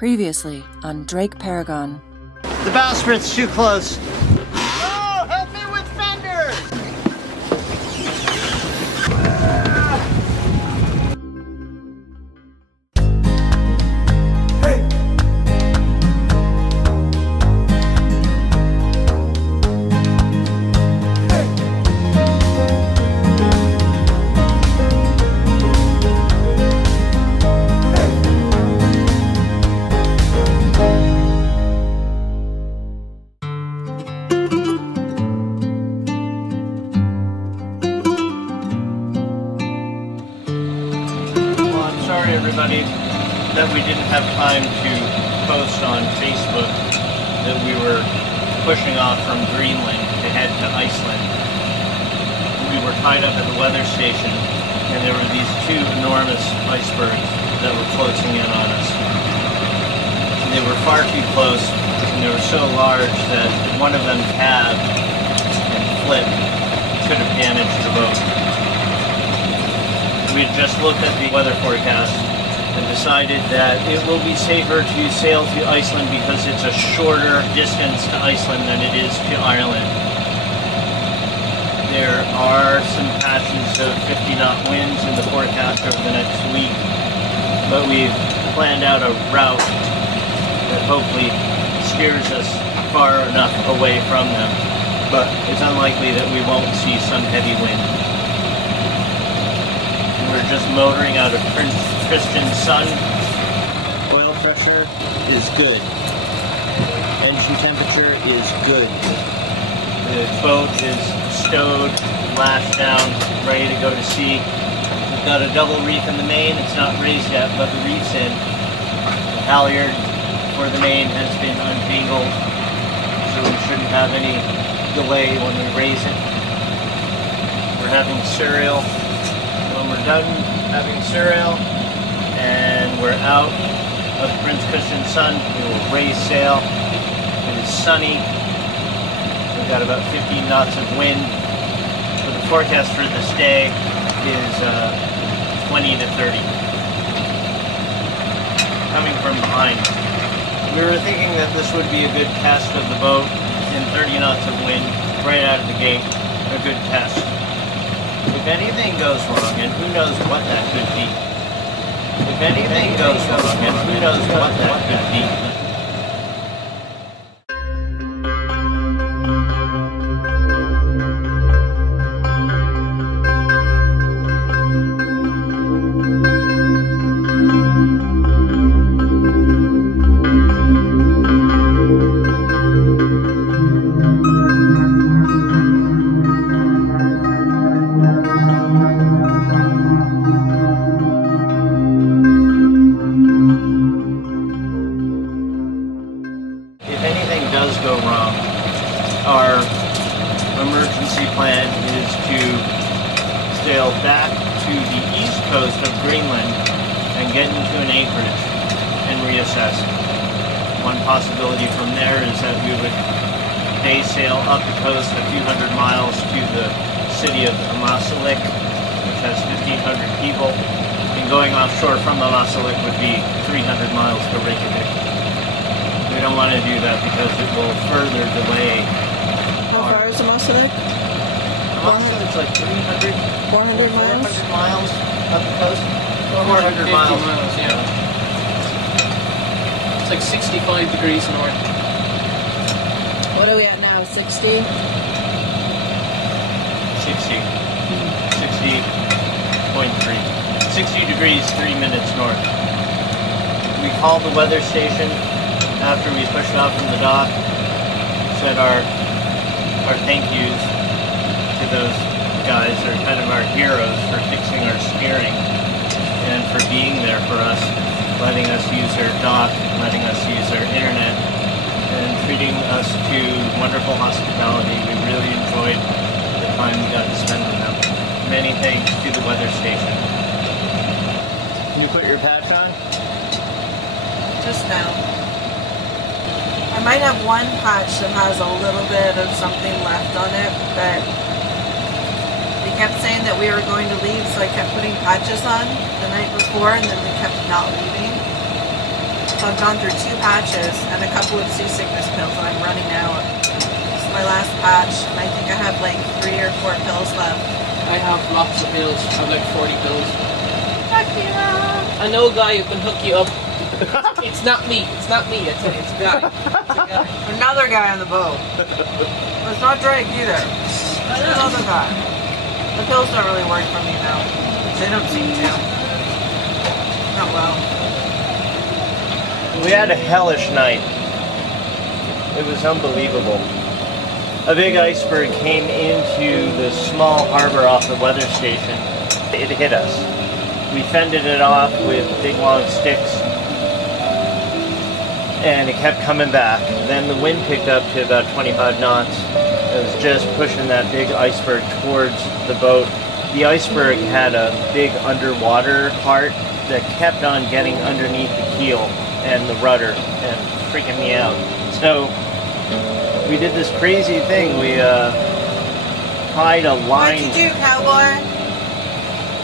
Previously on Drake Paragon. The bowsprit's too close. Oh, help me with fenders! Sorry everybody that we didn't have time to post on Facebook that we were pushing off from Greenland to head to Iceland. We were tied up at the weather station and there were these two enormous icebergs that were closing in on us. And they were far too close and they were so large that if one of them calved and flipped, could have damaged the boat. We had just looked at the weather forecast and decided that it will be safer to sail to Iceland because it's a shorter distance to Iceland than it is to Ireland. There are some patches of 50-knot winds in the forecast over the next week, but we've planned out a route that hopefully steers us far enough away from them, but it's unlikely that we won't see some heavy wind. We're just motoring out of Kristiansund. Oil pressure is good. Engine temperature is good. The boat is stowed, lashed down, ready to go to sea. We've got a double reef in the main. It's not raised yet, but the reef's in. The halyard for the main has been untangled, so we shouldn't have any delay when we raise it. We're having cereal. When we're done having cereal and we're out of Prince Kristiansund, we will raise sail. It is sunny. We've got about 15 knots of wind. So the forecast for this day is 20 to 30. Coming from behind. We were thinking that this would be a good test of the boat in 30 knots of wind right out of the gate. A good test. If anything goes wrong, and who knows what that could be. If anything goes wrong, and who knows what that could be. Go wrong. Our emergency plan is to sail back to the east coast of Greenland and get into an anchorage and reassess. One possibility from there is that we would day sail up the coast a few hundred miles to the city of Ammassalik, which has 1,500 people, and going offshore from Ammassalik would be 300 miles to Reykjavik. We don't want to do that because it will further delay. How far is Ammassalik? Ammassalik's like 300, 400 miles? 400 miles up the coast. 400 miles. Yeah. It's like 65 degrees north. What are we at now? 60? 60. 60.3. 60 degrees, 3 minutes north. We called the weather station after we pushed off from the dock, said our thank yous to those guys. They're kind of our heroes for fixing our steering and for being there for us, letting us use their dock, letting us use their internet, and treating us to wonderful hospitality. We really enjoyed the time we got to spend with them. Many thanks to the weather station. Can you put your patch on? Just now. I might have one patch that has a little bit of something left on it, but they kept saying that we were going to leave, so I kept putting patches on the night before, and then we kept not leaving. So I've gone through 2 patches and a couple of seasickness pills, and I'm running out. This is my last patch, and I think I have like 3 or 4 pills left. I have lots of pills. I have like 40 pills. Akira! I know a guy who can hook you up. It's not me. It's not me. It's a guy. It's a guy. Another guy on the boat. It's not Drake either. It's another guy. The pills don't really work for me now. They don't seem to. Not well. We had a hellish night. It was unbelievable. A big iceberg came into the small harbor off the weather station. It hit us. We fended it off with big long sticks, and it kept coming back. Then the wind picked up to about 25 knots. It was just pushing that big iceberg towards the boat. The iceberg had a big underwater part that kept on getting underneath the keel and the rudder and freaking me out. So we did this crazy thing. We tied a line. What'd you do, cowboy?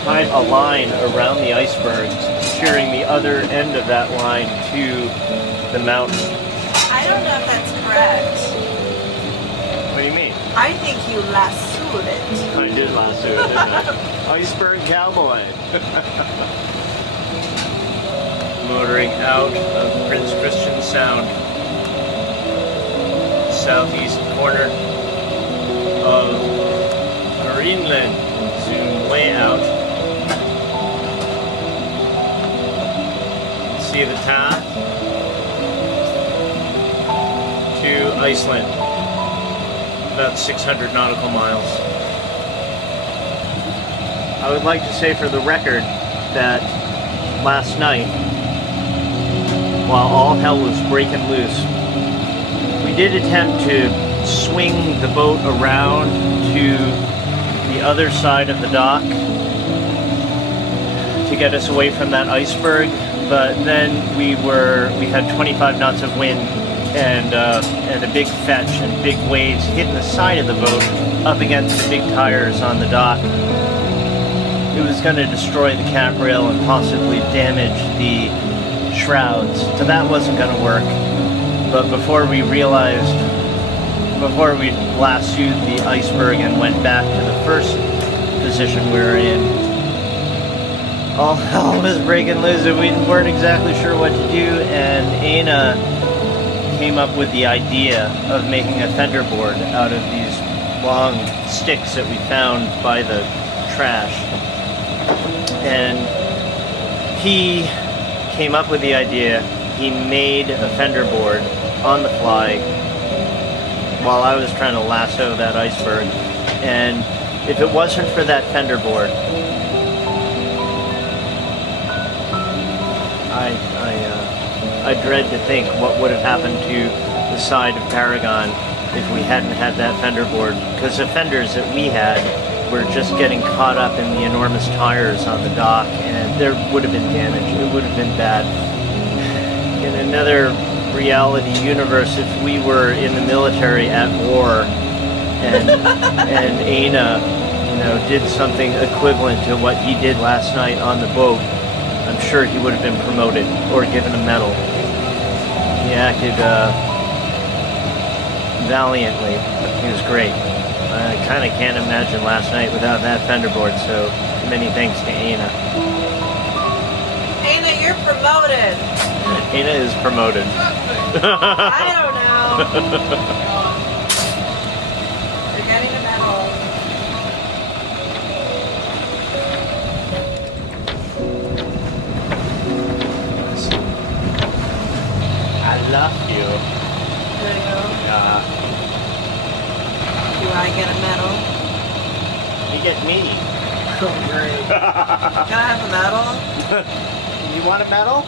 Tied a line around the iceberg, securing the other end of that line to the mountain. I don't know if that's correct. What do you mean? I think you lassoed it. I did lasso it, didn't I? Iceberg cowboy. Motoring out of Prince Christian Sound, southeast corner of Greenland, zoom way out. See the path to Iceland, about 600 nautical miles. I would like to say for the record that last night, while all hell was breaking loose, we did attempt to swing the boat around to the other side of the dock to get us away from that iceberg, but then we had 25 knots of wind and a big fetch and big waves hitting the side of the boat up against the big tires on the dock. It was going to destroy the cap rail and possibly damage the shrouds, so that wasn't going to work. But before we lassoed the iceberg and went back to the first position we were in, all hell was breaking loose and we weren't exactly sure what to do, and Aina came up with the idea of making a fender board out of these long sticks that we found by the trash. And he came up with the idea. He made a fender board on the fly while I was trying to lasso that iceberg. And if it wasn't for that fender board, I dread to think what would have happened to the side of Paragon if we hadn't had that fender board, because the fenders that we had were just getting caught up in the enormous tires on the dock, and there would have been damage. It would have been bad. In another reality universe, if we were in the military at war and Aina, did something equivalent to what he did last night on the boat, I'm sure he would have been promoted or given a medal. He acted valiantly. He was great. I kind of can't imagine last night without that fender board, so many thanks to Aina. Aina, you're promoted! Aina is promoted. I don't know. You're getting a medal. I love you. There you go. Yeah. Do I get a medal? You get me. Oh, great. Can I have a medal? You want a medal?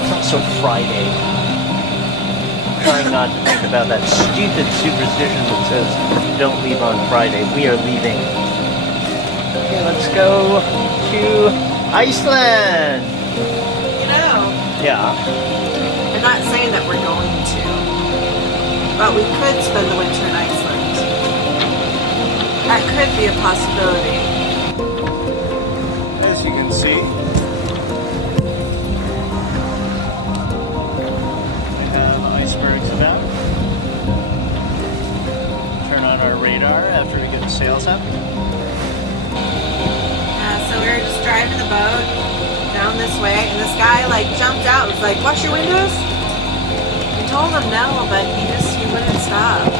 It's also Friday. I'm trying not to think about that stupid superstition that says don't leave on Friday. We are leaving. Okay, let's go to Iceland. Yeah. I'm not saying that we're going to, but we could spend the winter in Iceland. That could be a possibility. As you can see, we have icebergs about. Turn on our radar after we get the sails up. So we were just driving the boat down this way, and this guy like jumped out and was like, "Wash your windows?" We told him no, but he wouldn't stop.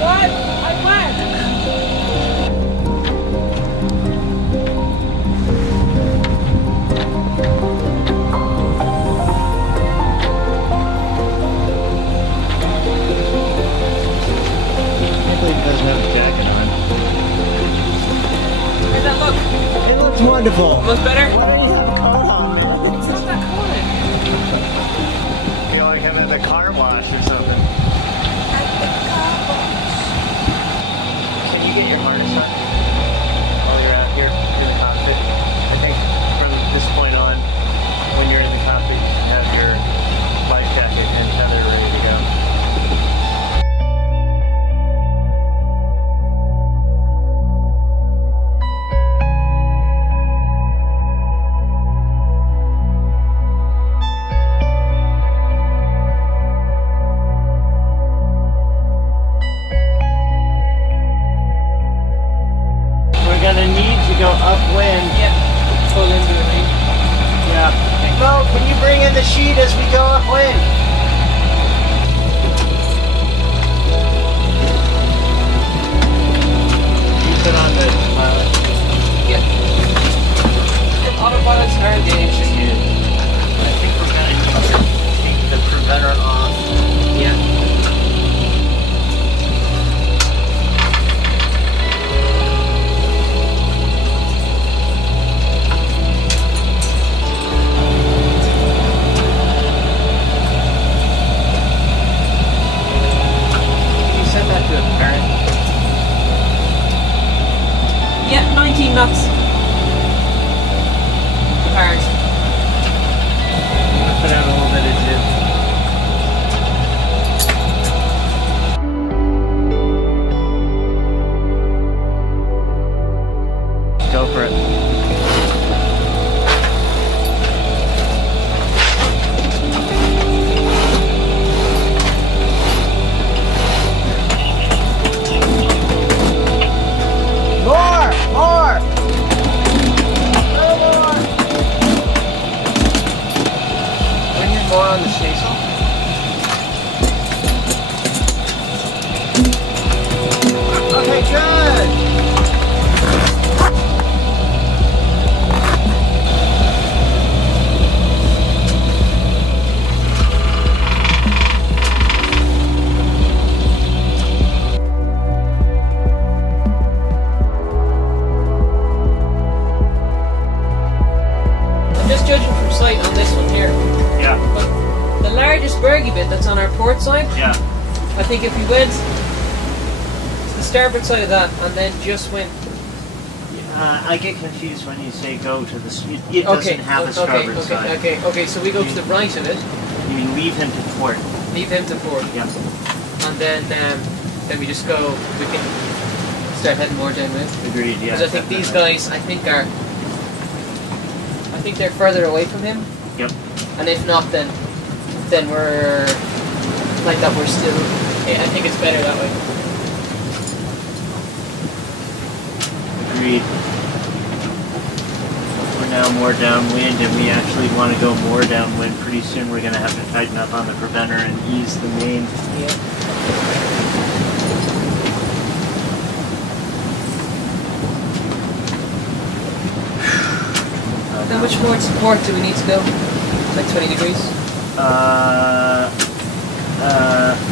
What? I went. Doesn't have a jacket on. Where'd that look? It looks wonderful. Looks better? Why don't you have a coat on? It's not that cold. You know, like him at the car wash or something. Can you get your harness on while you're out here in the cockpit? I think from this point on, when you're in the cockpit, you should have your life jacket and tether ready to go. Gonna need to go upwind. Yeah. Pull into the main. Yeah. Mo, can you bring in the sheet as we go upwind? You put on the pilot. Yep. Autopilot's are engaged. I think we're gonna need to take the preventer off. Yeah. Yeah, 19 knots. Apparent. Put out a little bit of jib. Go for it. More on the staysail. Okay, good. I'm just judging from sight on this one here. Yeah. But the largest bergy bit that's on our port side, Yeah. I think if we went to the starboard side of that and then just went. I get confused when you say go to the. It doesn't have a starboard side. Okay. So we go to the right of it, You leave him to port. leave him to port, Yep. and then we just go. We can start heading more downwind. Agreed. Yeah. Because I think these guys, I think they're further away from him. Yep. And if not, then we're like that. We're still. I think it's better that way. Agreed. We're now more downwind, and we actually want to go more downwind. Pretty soon, we're going to have to tighten up on the preventer and ease the main. Yeah. How much more support do we need to go? Like 20 degrees?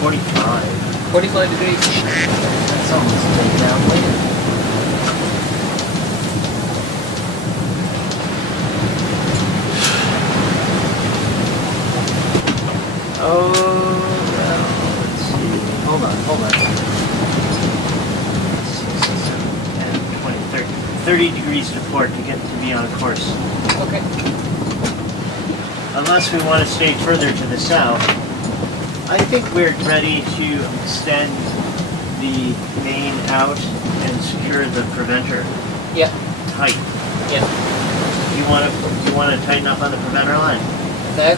45. 45 degrees. That's almost laid downwind. Oh, well, let's see. Hold on. 6, 7, 10, 20, 30. 30 degrees to port to get to be on course. unless we want to stay further to the south, I think we're ready to extend the main out and secure the preventer Yeah. tight. Yeah. You want to tighten up on the preventer line? Now?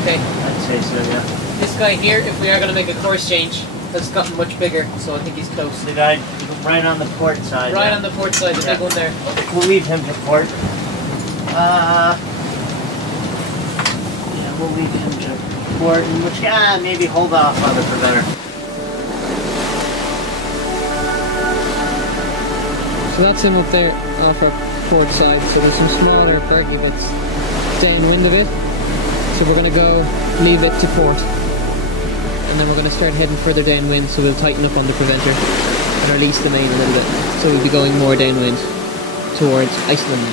Okay. I'd say so, yeah. This guy here, if we are going to make a course change, has gotten much bigger, so I think he's close. The guy right on the port side. Right yeah. on the port side, the big one there. We'll leave him to port. Yeah, we'll leave him to port, in which, maybe hold off on the preventer. So that's him up there off our port side. So there's some smaller bergy bits downwind of it. So we're going to go leave it to port. And then we're going to start heading further downwind, so we'll tighten up on the preventer and release the main a little bit. So we'll be going more downwind towards Iceland.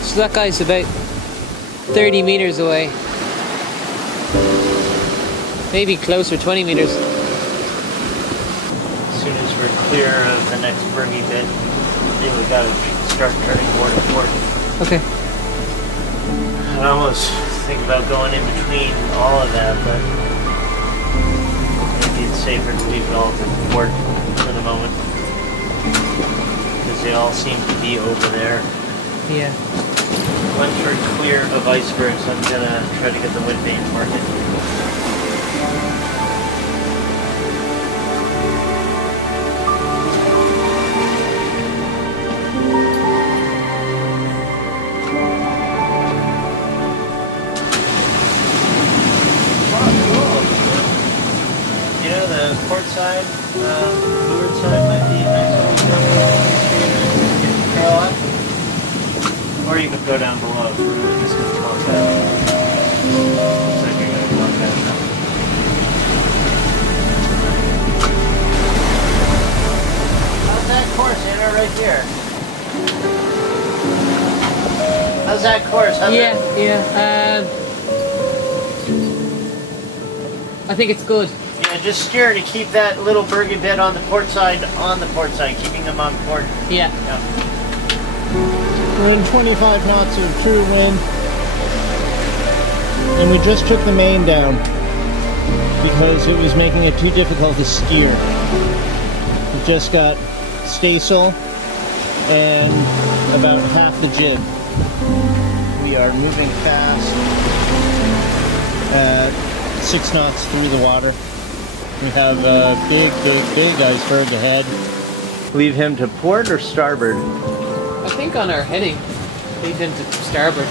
So that guy's about 30 meters away. Maybe closer, 20 meters. As soon as we're clear of the next bergy bit, then we gotta start turning more to port. Okay. I almost think about going in between all of that, but maybe it's safer to leave it all to port for the moment. Because they all seem to be over there. Yeah. Once we're clear of icebergs, I'm gonna try to get the wind vane market. You know, the port side, leeward side might be a nice little curl up. Or you could go down below if we're really just going to talk that. Looks like you're going to talk that now. How's that course, Anna, right here? How's that course? I think it's good. Yeah, just steer to keep that little bergy bit on the port side, keeping them on port. Yeah. Yeah. We're in 25 knots of true wind, and we just took the main down because it was making it too difficult to steer. We just got staysail and about half the jib. We are moving fast at 6 knots through the water. We have a big iceberg ahead. Leave him to port or starboard? I think on our heading, leave him to starboard.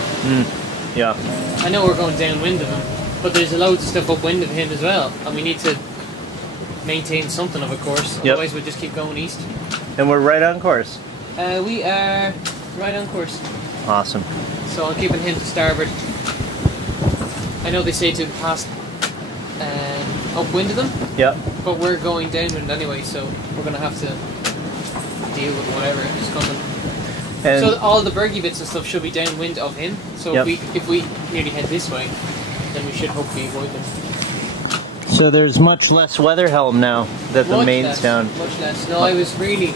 Yeah. I know we're going downwind of him, but there's loads of stuff upwind of him as well, and we need to maintain something of a course, otherwise we'll just keep going east. And we're right on course? We are right on course. Awesome. So I'm keeping him to starboard. I know they say to pass upwind of them, but we're going downwind anyway, so we're going to have to deal with whatever is coming. And so all the bergy bits and stuff should be downwind of him. So if we nearly head this way, then we should hopefully avoid them. so there's much less weather helm now that the main's down. Much less. No, I was really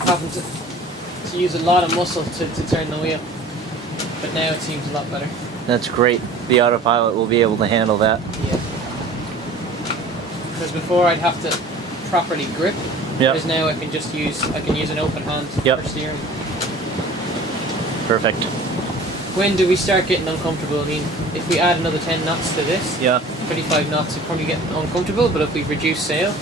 having to use a lot of muscle to turn the wheel, but now it seems a lot better. That's great. The autopilot will be able to handle that. Yeah. Because before I'd have to properly grip. Whereas now I can just use an open hand for steering. Perfect. When do we start getting uncomfortable? I mean, if we add another 10 knots to this, 25 knots, it'd probably get uncomfortable. But if we reduce sail,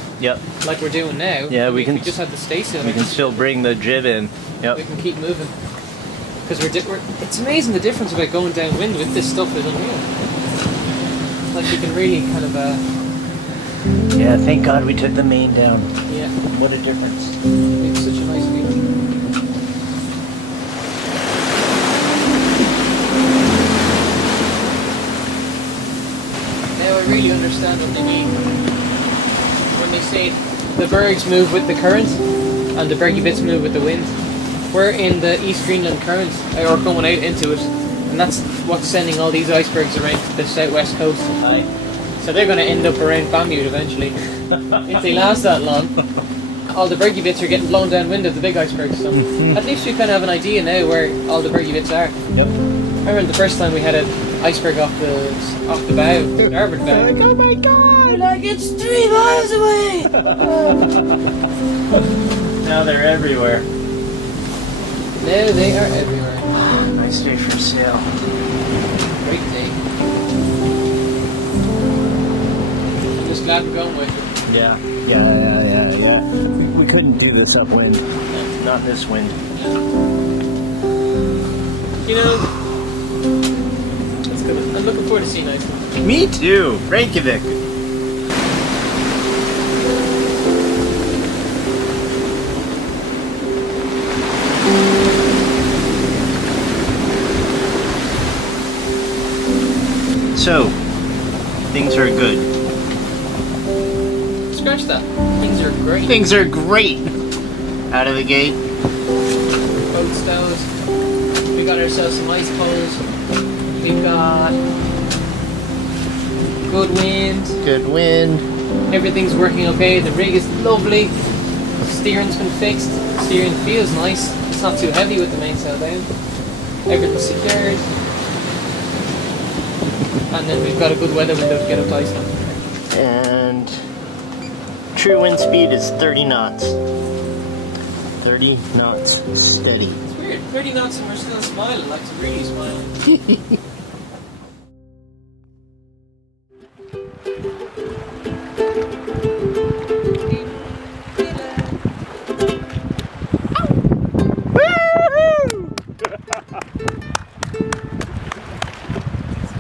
like we're doing now, we can. If we just have the staysail, we can still bring the jib in. We can keep moving. Because it's amazing the difference about going downwind with this stuff is unreal. Like you can really kind of. Yeah, thank God we took the main down. Yeah. What a difference. It's such a nice feeling. Now I really understand what they mean when they say the bergs move with the current and the bergy bits move with the wind. We're in the East Greenland Current, or coming out into it, and that's what's sending all these icebergs around to the southwest coast. Aye. So they're going to end up around Bamute eventually, if they last that long. All the bergy bits are getting blown downwind of the big icebergs, so at least we kind of have an idea now where all the bergy bits are. Yep. I remember the first time we had an iceberg off the bow, starboard bow. Like, oh my god! You're like, it's 3 miles away! Now they're everywhere. Now they are everywhere. Nice day for a sail. Great day. I'm just glad we're going with it. Yeah. Yeah. We couldn't do this upwind. Not this wind. You know, it's good. I'm looking forward to seeing Iceland. Me too. Reykjavik. So, things are good. Scratch that. Things are great. Things are great. Out of the gate. Boat stows. We got ourselves some ice poles. We got good wind. Good wind. Everything's working okay. The rig is lovely. Steering's been fixed. Steering feels nice. It's not too heavy with the mainsail down. Everything's secured. And then we've got a good weather window to get up to Iceland. And true wind speed is 30 knots. 30 knots steady. It's weird. 30 knots and we're still smiling, like really smiling.